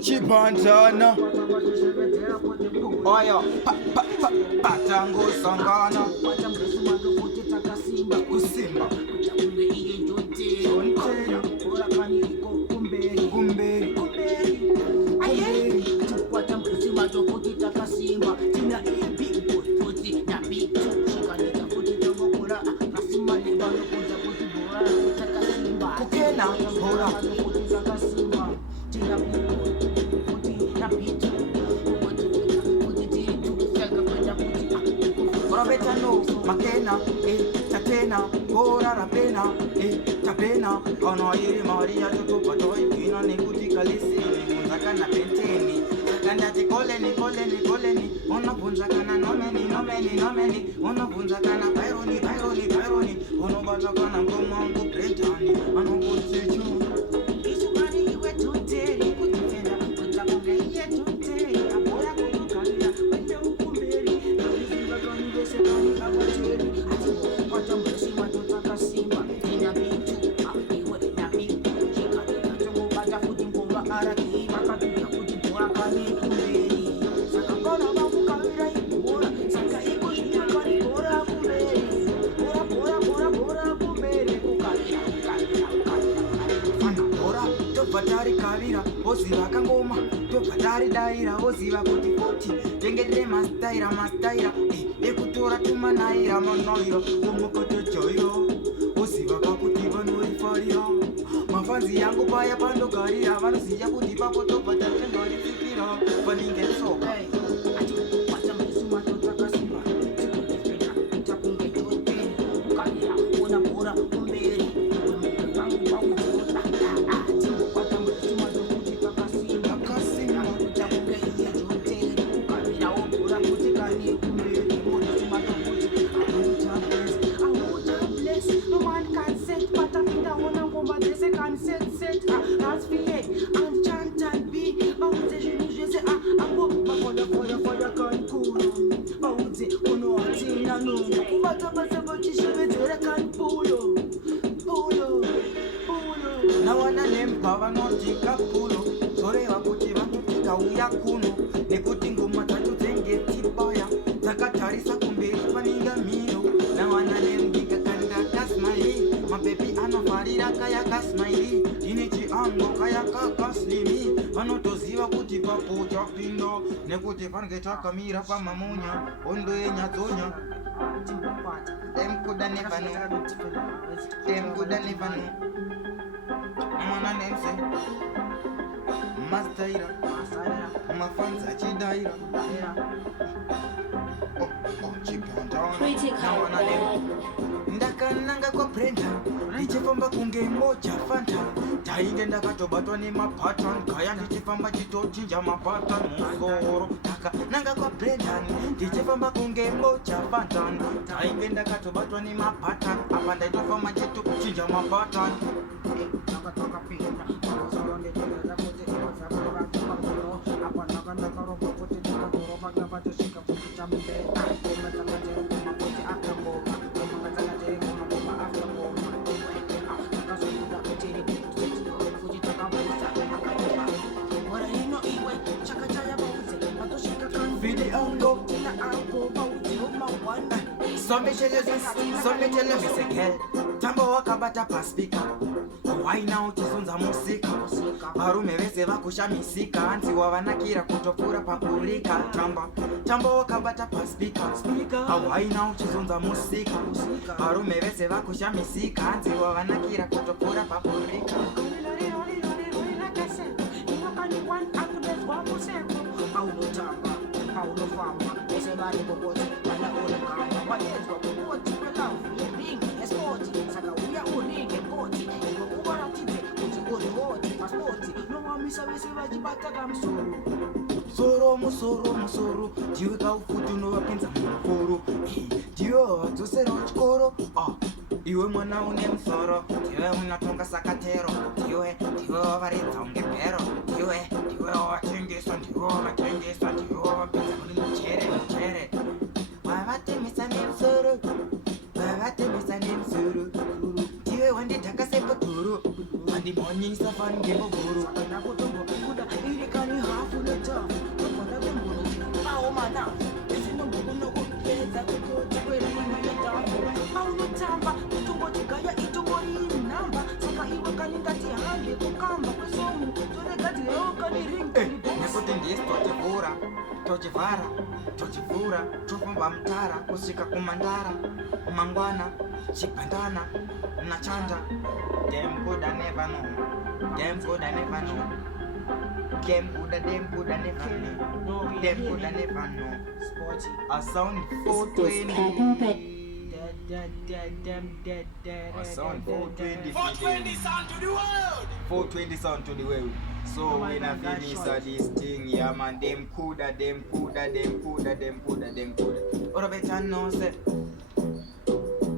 chipantana aya patango sangana kusimba kumberi kukena hora Betano, makena, tatena, hora rapena, tapena, ono iri maria tutu patoi, pina nikuti kalisi, unzakana penteni, sakanda koleni, ono bunzakana nomeni, ono bunzakana paironi, ono bazakana ngomangu pretani, ano kutsichu. Isukani iwe tuteli, kutitenda, kutakunga iye tuteli, abora kutukalila, wende ukumberi, sekani kabateri ati wata msima tutaka simba ina bitu iwe na bitu shikani tungo bata futi ngomba araki makabuya futi bora kani kumberi saka kona babu kawira ibora saka iko shina kani bora kumberi bora kumberi kukali fana bora to batari kawira oziva kangoma to batari daira oziva kuti tengere mastaira ekutora tumanaira manoira umukoto joiro usiva kakuti vanorifarira mafanzi yangu paya pandogarira vanoziva kuti ipapo tobvatatendorifikira vanenge tsoka Rasfeat and Chantan B. Bauze je abo bakola kan kuru. Bauze ono atina no. Kubata basabo tisvike kan polo. Na wana nempa vanotika pulo. Sore vakuti vanotika uya kuno. Nekuti ngoma tatu tenge tipaya. Takatarisa kumberi paninga mino. Na wana nembika kanda kasmai. Mabebi anofarira kaya kasmai. Ango kaya kakaslimi vanotoziva kuti papo chapinda nekuti pange takamira pamamunya ondo yenyadzonya emkuda nevano amwana nense mastaira mafanzi achidaira chipantana ndakananga kwa Brenda ndichifamba kunge moja fanta tainge ndakatobatwa nemapatan kaya ndichifamba chitochinja mapatan musoro ndakananga kwa Brenda ndichifamba kunge moja fanta tainge ndakatobatwa nemapatan apa ndaitofamba chitochinja mapatan Sometele vese tambo wakabata paspika waina uchizunza musika varume vese vakushamisika hanzi wavanakira kutopfura pakurika tambo wakabata paspika waina uchizunza musika varume vese vakushamisika hanzi wavanakira kutopfura pakurika Paulofamba, ese vale popote, para una cama, guayezgo, popote, pelao, ring, espoti, saca uya uringe, poti, ego ubaratite, uti, paspoti, no mamisa vese vajibata gamsoro. Musoro, diwe kaufuti unovapinza mukoro, diwe wadzosera kuchikoro, iwe mwana une musoro, diwe unatonga sakatero, diwe wavaredza unge bhero, diwe wavatengesa, diwe wapinza muri muchere, wavatemesa nemusoro, diwe wandidhaka sepotoro, mandimonyisa fangembo guru kana kutombo kuda ili kani hafu leta kuda gemburu au mana isinombo kunokupeza kutoja kweli meta au notamba kutombo tigaya itongori namba saka iwe kani ngati hange kukamba kwesomu tore gati leo kani ring nekuti ndisi tochivhara tochivhura tofamba mtara kusvika kumandara mangwana chibhandana nachanda dem good I never know dem good I never know dem good I never know dem good I never know sporty a sound 420 a sound 420 sound to the world 420 sound to the world. So when I finish this thing, yeah man, them kuda. Or better no say.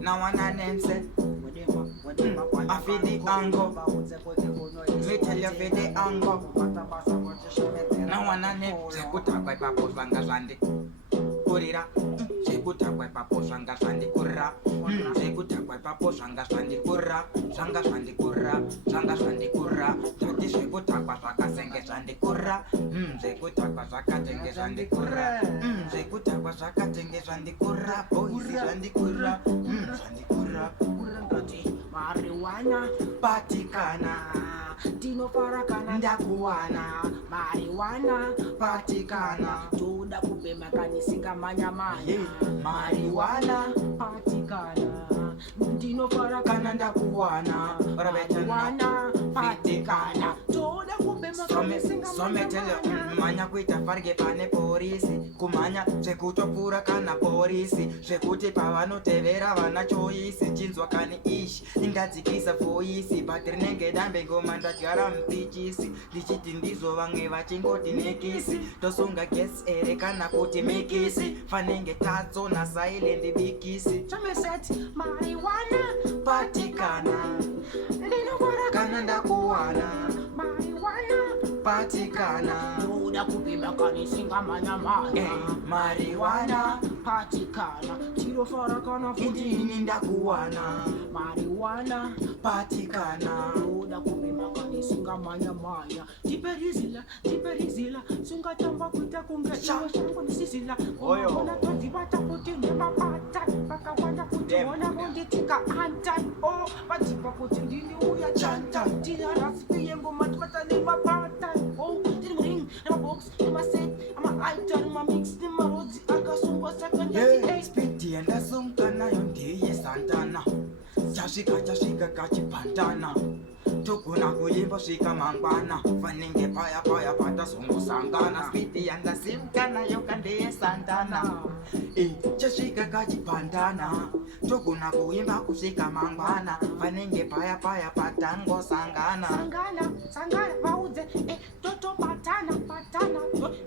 Now one and them say. I feel the angle. Me tell you feel the angle. Now one and them say kuta kwa ipapo zanga zandi kurira. Kuta kwa ipapo zanga zandi kurira. Kuta kwa ipapo zanga zandi kurira. Zanga zandi kurira. Tati kuta kwa zaka senge zandi kurira. Kuta kwa zaka tenge zandi kurira. Kuta kwa zaka tenge zandi kurira. Boys zandi kurira. Zandi kurira. Marijuana patikana Tino farakana ndakuwana Marijuana patikana Toda kupema kanisinga manya Marijuana patikana Tino farakana ndakuwana Marijuana patikana Toda kupema kanisinga manya manya kuita farge pane polisi kumanya zvekutopfuura kana polisi zvekuti pavanotevera vana choisi chinzwa kani ishi ingadzikisa voisi but rinenge dambe ngoma ndadyara mupichisi ndichiti ndizvo vamwe vachingoti nekisi tosunga gesi ere kana kuti mekisi fanenge tatso na silent bikisi chameseti marijuana patikana ndinofara kana ndakuwana marijuana patikana Toda kupima kanisinga manya marijuana patikana Tiro farakana indini ndakuwana marijuana patikana Toda kupima kanisinga manya Tiperizila sungatamba kuita kunge iwa shangu nisizila Ona tozi bata kuti nepapata Paka wanda kuti ona mondi tika antan Oh, batipa kuti ndini uya Chantan Tina Rasfeat ngoma tupata ni mapata Oh, tini ring, nama box, nama set Ama item, nama mix, nama rozi Akasungwa second spiti andasumka nayo ndiye Santana chasvika kachipandana togona kuimba svika mangwana vanenge paya patazongosangana spiti yandasimka nayo kandeye Santana chasvika kachipandana togona kuimba kusvika mangwana vanenge paya patangosangana Sangana vaudze toto patana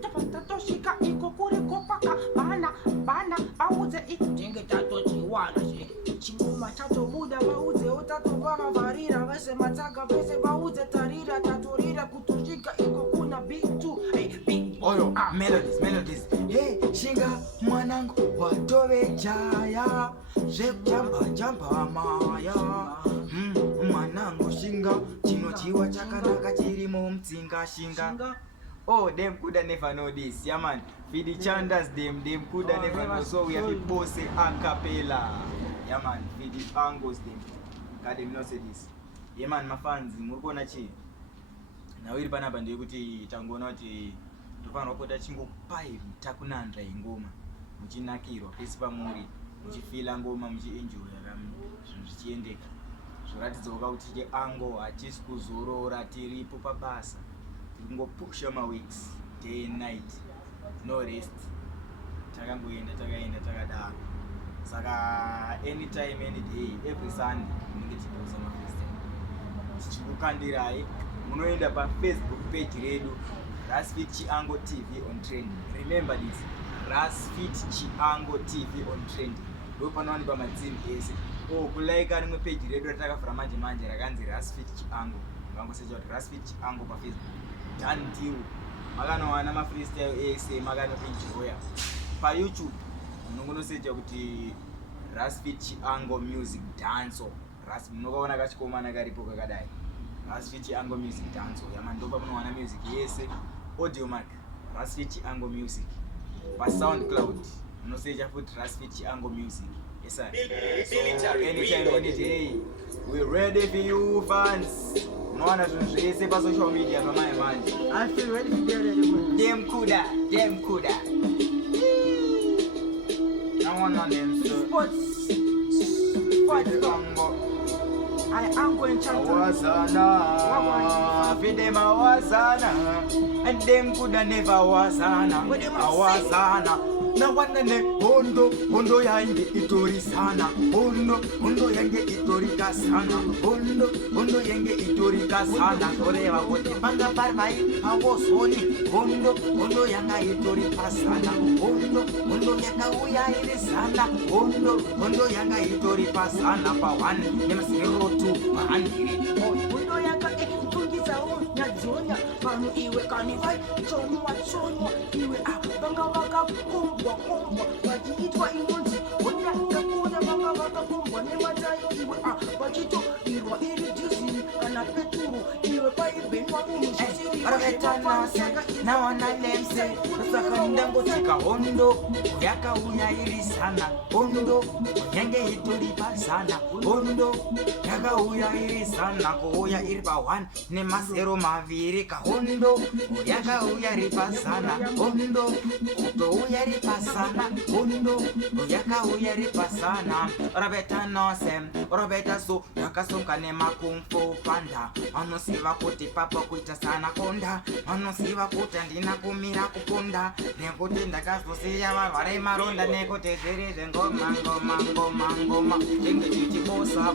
topata tosvika iko kuri kopaka bana vaudze tenge tatochiwana chingoma chatobuda vaudze otatovava varira vese matsaga vese vaudze tarira tatorira kutosvika iko kuna bitu oyo melodies shinga mwanangu watove jaya zvekujamba maya mwanangu shinga chinochiwa chakanaka chirimo mutsinga shinga Oh, them coulda never know this. Yeah, man. For the chandas, them coulda never know. So we have to post a cappella. Yeah, man. For the angles, them. Cause them not say this. Yeah, man. Mafanzi, murukona chi. Na wiri panapa ndekuti tangona kuti tofana kupota chingopai takunandra ingoma. Muchinakirwa pesi pamuri. Muchifila ngoma muchienjoy zvinhu zvichiendeka. Zvoratidza kuti ango hatisi kuzorora tiripo pabasa. Pusha my weeks day and night no rest takangoenda takadaro saka anytime any day every Sunday munenge tichiposa mafreestyle tichikukandirai munoenda pafacebook page redu Rasfeat Chiango TV on trending. Remember this, Rasfeat Chiango TV on trending. Ndopanowanikwa madzini ese kulaika rimwe page redu ratakavhura manje rakanzi Rasfeat Chiango. Vangosearcha kuti Rasfeat Chiango pafacebook. Done deal. Makanowana mafreestyle ese makanoenjoya. Pa YouTube munongosearcha kuti Rasfeat Chiango music dance. Munokaona kachikomana karipo kakadai. Rasfeat Ango Music dance yamandopa munowana music yese audio mark Rasfeat Ango Music pa SoundCloud munosearcha futi Rasfeat Ango Music. Yes sir. So anytime any day we ready for you fans. Unaona tunashiriki pa social media kama manje. I feel ready to get it. Dem kuda. Now one on them so. Sports. I am going to Awasana, fide mawasana, and them coulda never wasana. Awasana, na wanane hondo yange itori sana, hondo yange itori kasana, hondo yange itori kasana. Forever wote banga parmai, awosoni, hondo yanga itori pasana, hondo yanga uya irisana, hondo yanga itori pasana. Pa one, nema 02 Uno yaka tungiza nyazonya Panu iwe kanivai chonwa Iwe banga waka kumbwa Wajiitwa imonzi Wanda kakuna banga waka kumbwa Nematai iwe wajito Irwa iri jisiri Kana peturu Iwe pa ibenwa unushiziri na wana lemse Sakandango tika hondo Yaka uya iri sana Hondo Yenge hitori pasana Hondo Yaka uya iri sana Kuya iri pa one Ne masero maviri ka hondo Yaka uya iri pasana Hondo Uto uya iri pasana Hondo Yaka uya iri pasana Robeta no sem Robeta so Yaka sonka ne makumfo panda Ano siva kuti papa kuita sana konda Ano siva kuta ndina kumira kuponda Nekuti ndakazosiya vavare maronda Nekuti zirize ngoma Chingi chichi bosa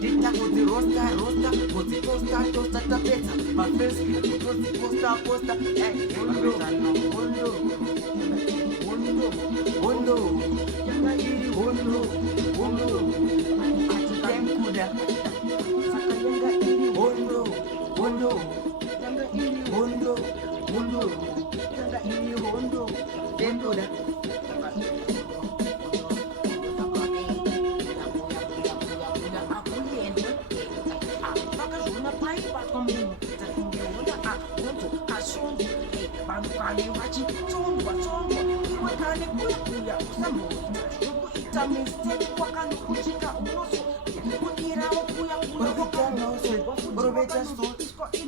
Tita kuti rosta Kuti tosta tapeta Mafesi kuti posta Hondo Achitemkuda Sakayanga iri Hondo Yanga iri Hondo Yanga iri Hondo Temkuda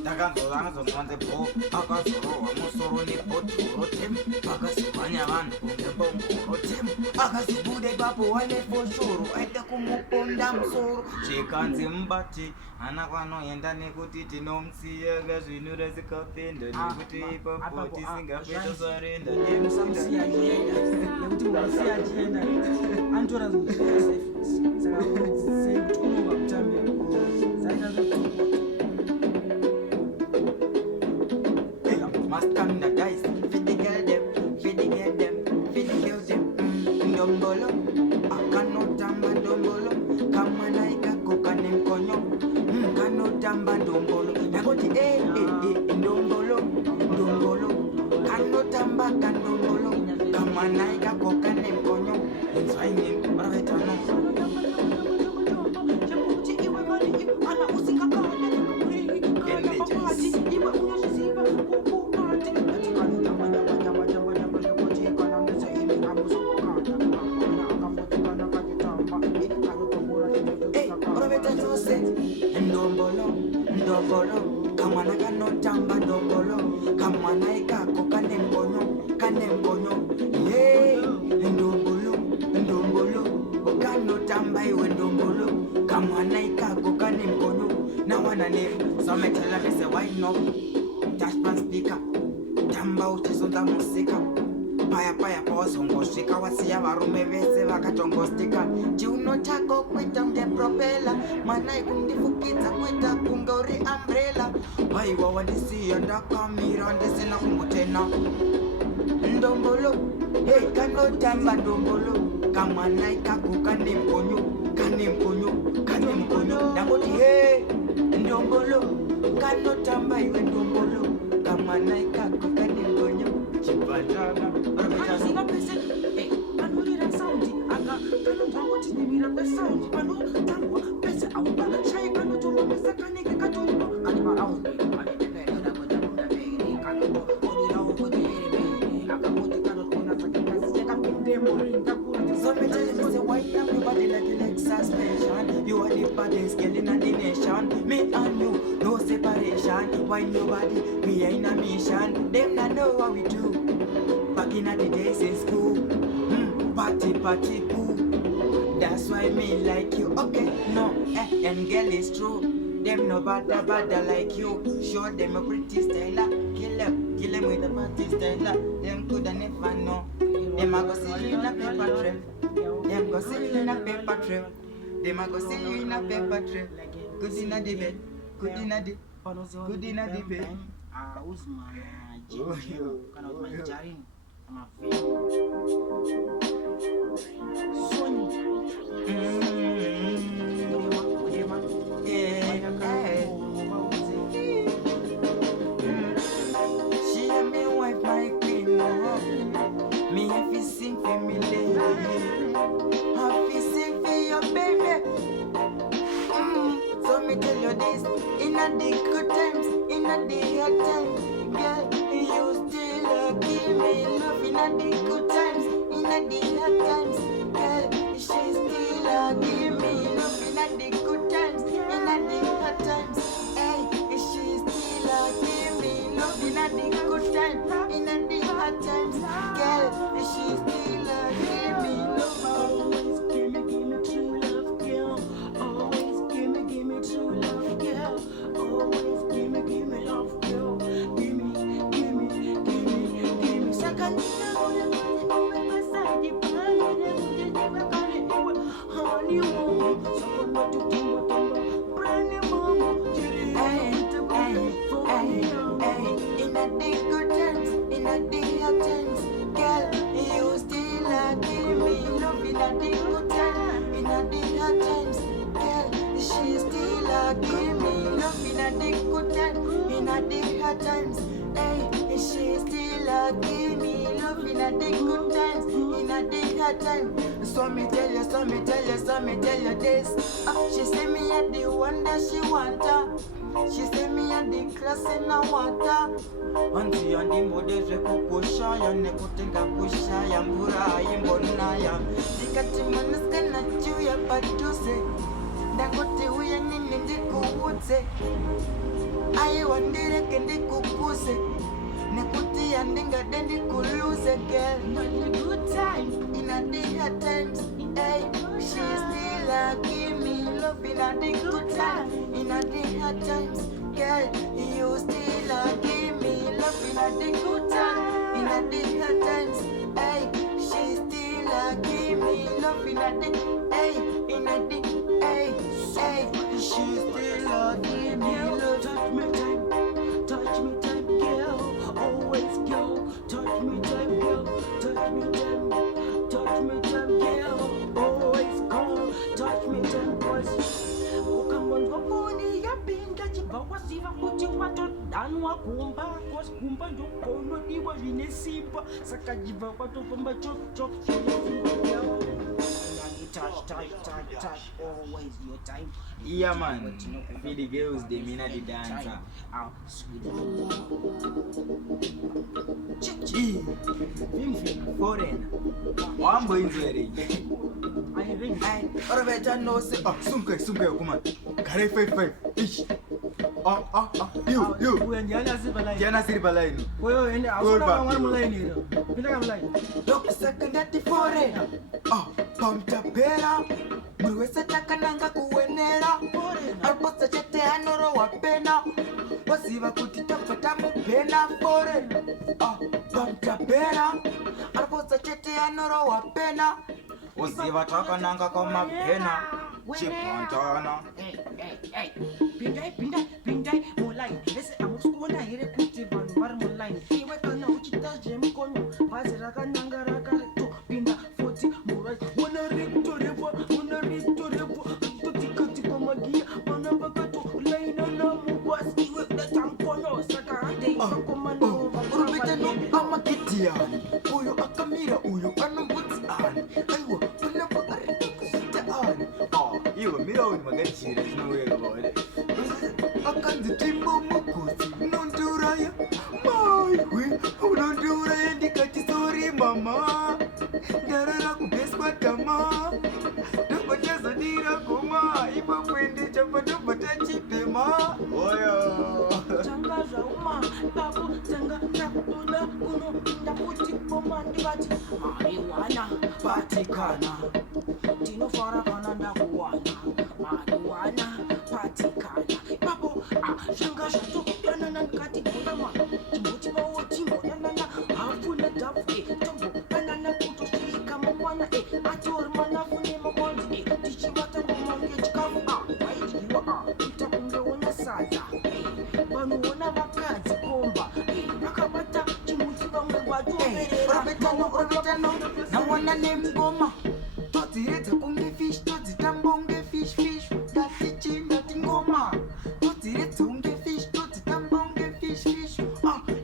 Ndakanzozanga zomwanze bho akazorowa musoro nebhodhoro tem akazobanya vanhu kungebongoro tem akazobude papo wane foshoro aita kumuponda musoro chikanzi mubati hana kwanoenda nekuti tinomusiya kazvinura sikapenda nekuti ipapo tisingapeta sarenda Musamsiya achienda Nekuti musamsiya achienda Antora Saka kutunga kutamia Must come the dice, fit the girl them, Ndombolo, akano tamba ndombolo, kama naika koka nemkonyo, kano tamba ndombolo, nakoti ndombolo, kano tamba kandombolo, kama naika koka nemkonyo, nswaini, barabetano. Ndombolo, kama naka no tamba ndombolo, kama naika koka nemkonyo, ndombolo, kano tamba iwe ndombolo, kama naika koka nemkonyo, na wana name, so metela vese wine no, dashpan speaker, tamba uchizonza musika, paya pawazongosvika wasiya varume vese vakatongostika chiuno chako kuita unge propela manai kundifukidza kuita kunge uri umbrella waiwa wandisiya ndakamira ndisina kungotena ndombolo kanotamba ndombolo kamwanai kako kanemkonyo ndangoti ndombolo kanotamba iwe ndombolo kamwanai kako kanemkonyo chipatana Aziva pese, panulira sound, kanotangwa tinimira pe sound, panotangwa pese, awuba, shaye kanotolo pese kaneka So me tell you, me say, wind up your body like an suspension. You are the baddest girl in the nation. Me and you, no separation. Wind your body, we are in a mission. Them not know what we do. Back in the days in school, party cool. That's why me like you. Okay, no, and girl is true. Them no bada like you. Show them a pretty style. Kill them with a party style. Them coulda never know. Them a go see you in a paper trail. Them go see you in a paper trail. Them a go see you in a paper trail. Good inna the bed, good inna the bed. She and me wife my queen. Me have to sing for me lady. Have to sing for your baby. So me tell you this, in a the good times, in a the hard times, girl, you still give me love. In a the good times, in a the hard times, girl, she still give me love. In a the good times, in a the hard times, hey, she still give me love. In a the good times, in a the hard times, girl, she still give me love. Always give me true love, girl. Always give me true love, girl. Always give me love, girl. Give me. Second, in a the good times, in a the hard times, girl, you still give me love. In a the good times, in a the hard times, girl, she still give me love. In a the good times, in a the hard times, hey, she still give me love. In a the good times, in a the hard times. So me tell you this. She say me at the one that she want her. She say me at the class in the water. Anti and the models rekusha ya nekutenga kusha ya mbura imbona ya. Dikati manuska na chuya patuse. Dakote uya nini ndikuutse. Ayi wandire kendi kukuse. Nekuti ya ndinga dendi kuluse girl. not a good time. In a the hard times, hey, she still give me love. In a the good times, in a the hard times, girl, you still give me love. In a the good times, in a the hard times, hey, she still give me love. In a the, hey, in a the, hey, she still give me love. Touch me time, girl. Always girl. Touch me time, girl. Touch me time, girl. Always girl. Touch me time, boys. Ukamwanza boni ya pinda chibawa siva kuti watodanwa kumba kumba ndokono diwa vine simba saka jiva watofamba chok touch always your time. Yeah man, for the girls they mean the dancer. Sweet. Foreign. One boy is ready. I ring. Or better no say. Sunke, come on. Carry 5. Ish. You. Jana siriba line. Wewe ende ausona mwana mulaini hilo. Pinda mulaini. Look second at the foreign. Pamta pera. Mwese takananga kuwenera. Alposa chete anoro wapena. Wasiva kutitapata mupena foreign. Pamta pera. Alposa chete anoro wapena. Wasiva takananga kama pena. Chipantana. Hey. Pindai mulaini. Lese amusikuona hile kuti vanhu vari mulaini. Iwe kana uchitaje mkono. Bhazi rakananga rakato. Pinda 40 murai. Wana ritorepo. Totikati pamagia. Wana vakato. Laina na mubasi. Iwe data mkono. Saka hande ipakomano. Urubite no amakitiani. Uyo akamira uyo anambutiani. Aiwa panapa arikukusitaani. Iwa mira uni magachira. No way about it. Akanzi timbo ipapo tanga takuna kuno ndakuti bomandi vati marijuana patikana tinofara kana ndakuwana marijuana patikana ipapo zvanga zvatopanana ndikati bona mwana chimboti maoti monanana hafuna dhafu tombo panana kutosvika mangwana atori manafu nemakonzi tichivata ngoma ngechikafu vaidyiwa kuita kungeona sadza vanoona vakadzi komba vakabata chimuti vamwe vatoverera nawana nemgoma todziredza kunge fish todzitamba unge fish ndatichinda tingoma todziredza unge fish todzitamba unge fish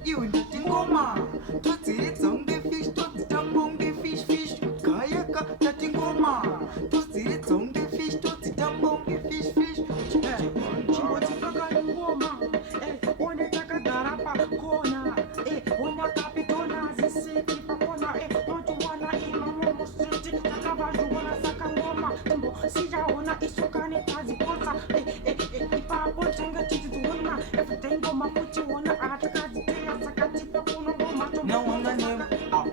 iwe ndatingoma todziredza unge fish todzitamba unge fish gayaka ndatingoma todziredza unge fish todzitamba unge fish chimboti pakani ngoma one takagara pakona ona kapitona zisiti pakona notiwana imamomositi takavazviona saka ngoma timbo sijaona isukane tazipotsa ipapo tenge tichidziona everyday ngoma kutiona atakadziteya saka tipa kuno ngoma nawana nem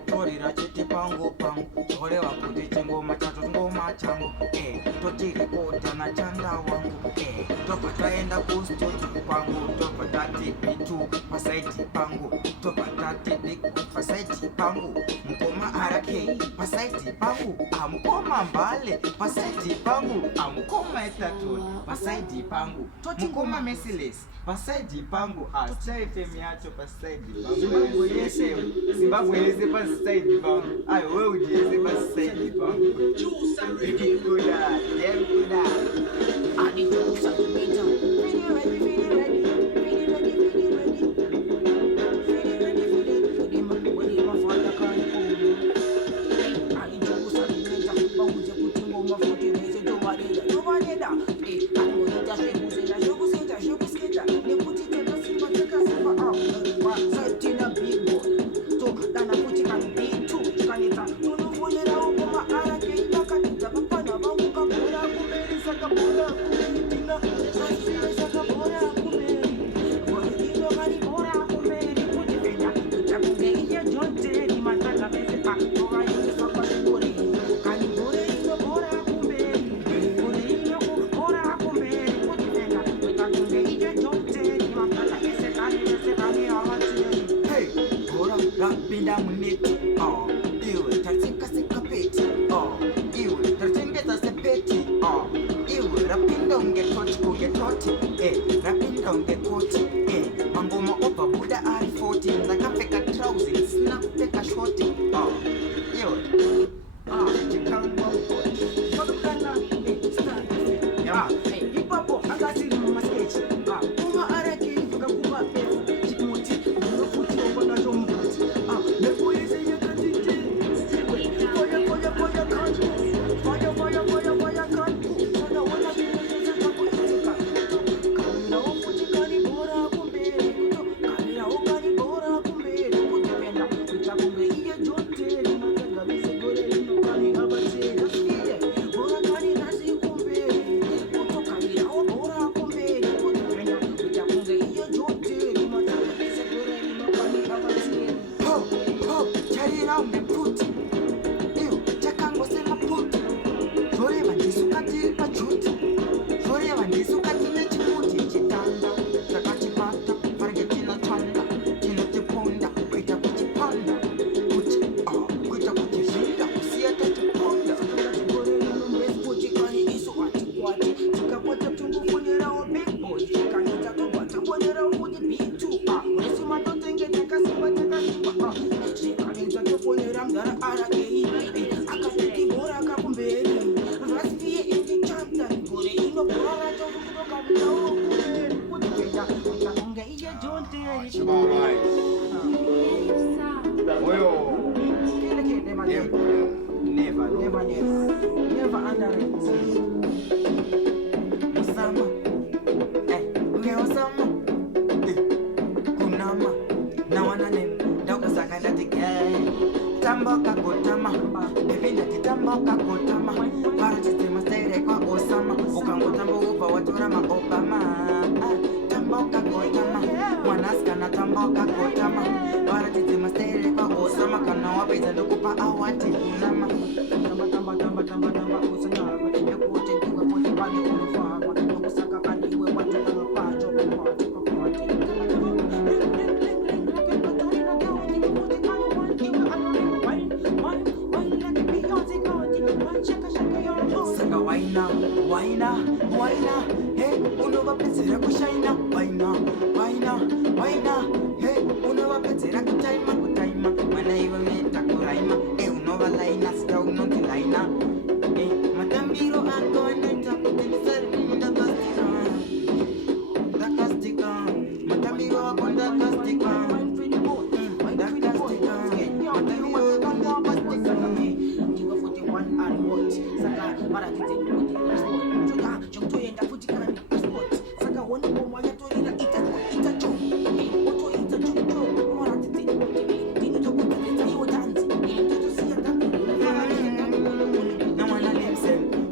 torira chete pangu toreva kuti chingoma chacho ngoma changu totirekota na chanda wangu tobva taenda kustudio pangu tobva tati bitu pasaiti pangu tobva tati big pasaiti pangu mukoma arake pasaiti pangu mukoma mbale pasaiti pangu mukoma etaton pasaiti pangu mukoma merciless pasaiti pangu saifem yacho pasaiti pangu Zimbabwe yese pasaiti pangu wewe yese pasaiti pangu kuda I need to settle me down. Feeling ready. Feeling my father can't pull. I need to settle me down. But who's a good thing on my foot? There's a nobody that. I'm going to skate. They put it in the silver, take a silver out. Side in a big boy. So then I put it on big two. Can it up? You know, for the round of my eye, I can't back at it. I'm going to rapinda muneti iwe tatsika sekapeti iwe tatengeza sepeti iwe rapinda ungetoti rapinda ungekoti mangoma obva buda ari 40 ndakapfeka trousi sina kupfeka shoti iwe chikangwa pakukana ipapo akasiri mumaskechi kuma arake vakakuma pefu chimuti unofuti obona chomubuti nekuise yakatiti foya kantu sakaona zvinezezakakuitika kamirawo futi kari bora kumberi kamirawo kari bora kumberi kutipenda kuita kunge iye joteri matanga misegore inokani avatera iye bora kari nasi kumberi kutokamirawo bora kumberi kutipenda kuita kunge iye joteri matanga misegore inokani avatera charira ungeputi chakangosemaputi zvoreva ndisukatiri pajuti zvoreva ndisukatine chiputi chitanda takachibata parike tinotanda tinotiponda kuita kuchipanda kuita kuti zvinda kusiya tatiponda sakatibore rino mbesiputi kani isu atikwati tikakwata tungufonerawo bigboy kanita tobva tafonerawo kuti bitu unesima totenge takasimba zvikanita tofonera mudhara arakei akatoti bora kakumberi Rasfeat indi Chantan gore ino bora ratokutokavirawo kumberi kutipenda kuita kunge iye jonteri Never underrate Musama ungeosama kunama nawana nem ndakuzaka ndati tamboka kotama bebi ndati tamboka kotama parachitema staire kwa osama ukangotamba upa watora maobama tamboka kotama mwanaskana tamboka kotama wapedza ndokupa awati kunama tamba usanaka ekuti ndiwe kuti pane unofamba nokusaka padiwe watulama pacho pakwati saka waina he unovapedzera kushaina waina he unovapedzera kutaima mana iwe meta kuraima unovalaina sika unonzi laina matambiro ako anoita kuti ndisarimi ndakastika matambiro ako ndakastika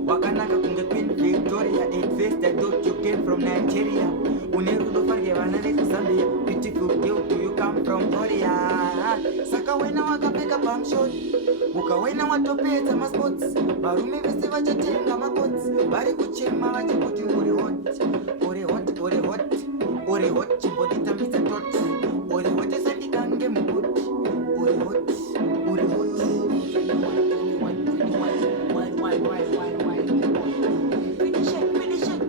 wakanaka kunge Queen Victoria vese that thought you came from Nigeria unerudo farge vana vekuzambia beautiful girl do you come from Korea saka wena wakapfeka pamshot ukawena watopedza masports varume vese vachatenga makots vari kuchema vachikuti uri hot